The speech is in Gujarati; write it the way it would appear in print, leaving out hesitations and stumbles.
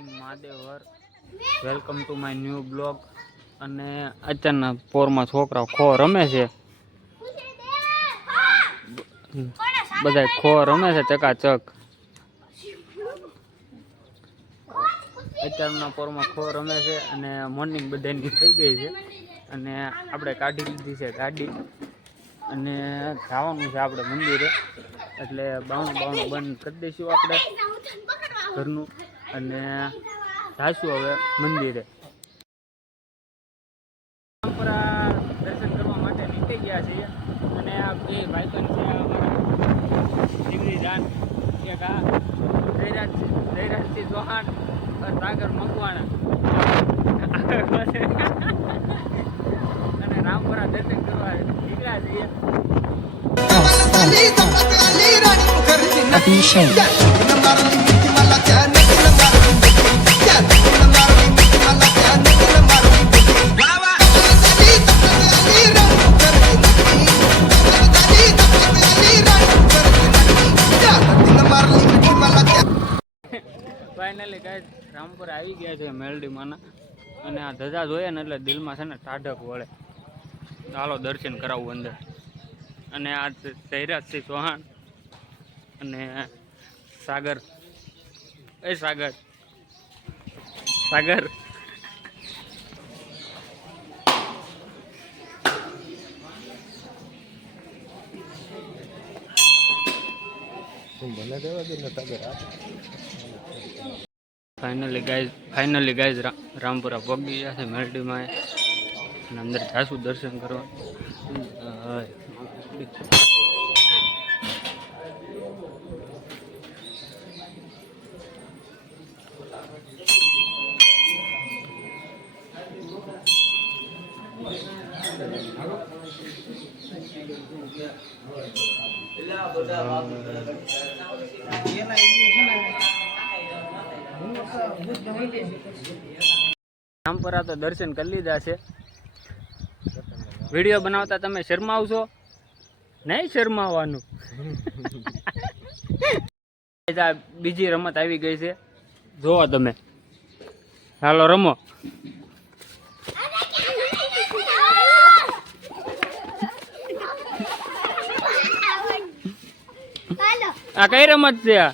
મહાદેવર welcome to my new blog. અને અત્યારના પોરમાં છોકરા ખો રમે છે, બધા ખો રમે છે ચકાચક. અત્યારના પોરમાં ખો રમે છે અને મોર્નિંગ બધાની થઈ ગઈ છે અને આપણે કાઢી લીધી છે ગાડી અને જવાનું છે આપણે મંદિરે. એટલે બાવણું બંધ કરી દઈશું આપણે ઘરનું અને જાશું હવે મંદિરે. દર્શન કરવા માટે નીકળી ગયા છીએ અને આ બે ભાઈબંધ છે અમારા જીગરી જાન, એક આ જયરાજસિંહ ચૌહાણ સાગર મકવાણા અને રામપુરા દર્શન કરવા નીકળ્યા છીએ. ફાઇનલી ગાઈસ રામપુર આવી ગયા છે મેલડીમાંના અને આ ધજા જોઈએ ને એટલે દિલમાં છે ને ટાઢક વળે. ચાલો દર્શન કરાવવું અંદર. અને આ જયરાજસિંહ ચૌહાણ અને સાગર. સાગર ફાઇનલી ગાઈઝ રામપુરા પગી ગયા છે મેલડીમાં અને અંદર જાશું દર્શન કરવા. રામપુરા તો દર્શન કરી લીધા છે. વિડીયો બનાવતા તમે શરમાવશો નહીં? શરમાવાનું. બીજી રમત આવી ગઈ છે, જોવો તમે. હાલો રમો. આ કઈ રમત છે? આ